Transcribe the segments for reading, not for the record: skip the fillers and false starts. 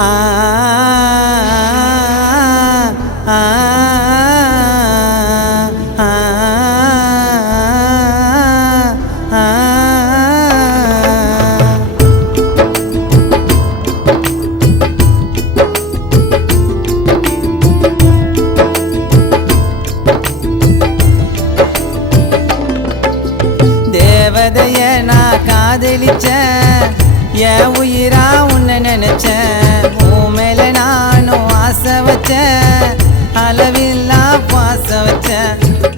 ஆ ஆ ஆ ஆ தேவதைய நான் காதலிச்சேன், என் உயிரா உன்னை நினைச்சேன். உன் மேல நானும் ஆசை வச்சேன், அளவில்லா பாசம் வச்சேன்.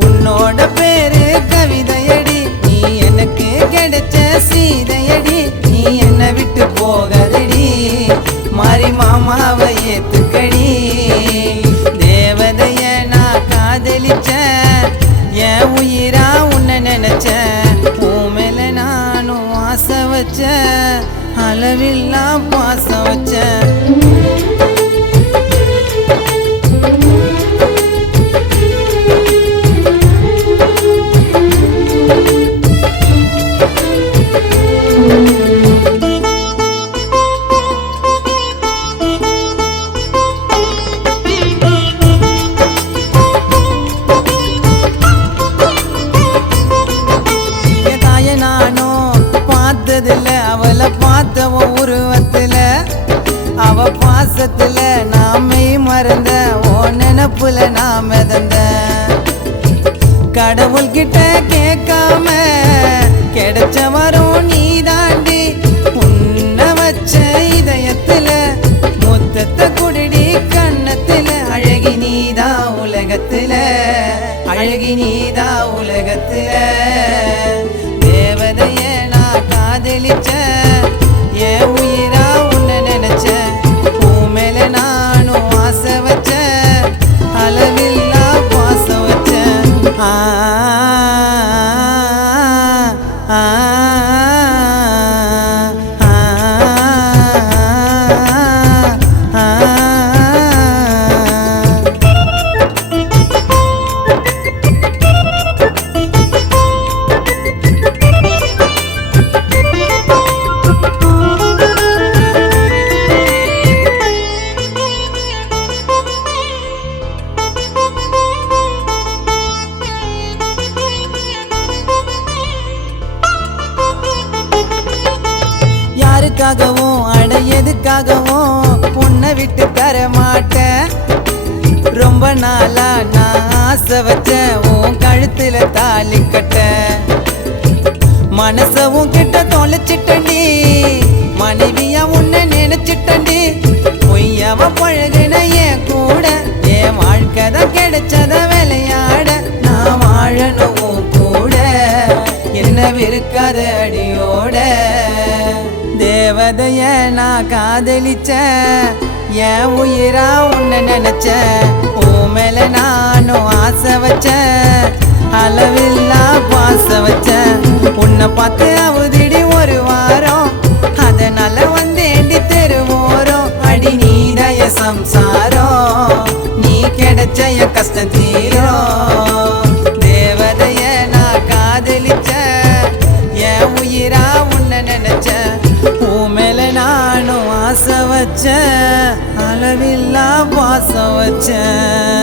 உன்னோட பேரு கவிதையடி, நீ எனக்கு கிடைச்ச சீதையடி. நீ என்னை விட்டு போகதடி, மாறி மாமாவை ஏத்துக்கடி. தேவதைய நான் காதலிச்சேன், என் உயிரா உன்னை நினைச்சேன். உன் மேல நானும் ஆசை வச்சேன், அளவில்லா பாசம் வச்சேன். அவளை பார்த்த உருவத்துல, அவ பாசத்துல நாமே மறந்த, ஓ நினப்புல நான் மிதந்த. கடவுள் கிட்ட கேட்காம கிடைச்ச வரும் நீ தாண்டி. உன்னை வச்ச இதயத்துல முத்தத்தை குடிடி கண்ணத்துல. அழகி நீதா உலகத்துல, அழகி நீதா உலகத்துல. தேவதைய நான் காதலிச்சேன், என் உயிரா உன்னை நினைச்சேன். உன் மேல நானும் ஆசை வச்சேன், அளவில்லா பாசம் வச்சேன். ஆ ஆ யாருக்காகவும் அட எதுக்காகவும் உன்னை விட்டு தர மாட்டேன். ரொம்ப நாளா நான் ஆசை வச்சேன், உன் கழுத்துல தாலி கட்ட. மனசவும் கிட்ட தொலைச்சிட்டண்டி, மனைவியா உன்னை நினைச்சிட்டண்டி. பொய்யாவ பழகுன என் கூட, என் வாழ்க்கை தான் கிடைச்சத விளையாட. நான் வாழணும் உன் கூட, என்ன விருக்காத அடியோட. தேவதைய நான் காதலிச்சேன், என் உயிரா உன்னை நினைச்சேன். உன் மேல நானும் ஆசை வச்சேன், அளவில்லா பாசம் வச்சேன். உன்னை பார்த்து அவுதிடி ஒரு வாரம், அதனால வந்தேண்டி தெருவோரம். அடி நீதய சம்சாரம், நீ கிடைச்ச என் கஷ்டம் தீரும். தேவதைய நான் காதலிச்சேன், என் உயிரா உன்னை நினைச்சேன். உன் மேல நானும் ஆசை வச்சேன், அளவில்லா பாசம் வச்சேன்.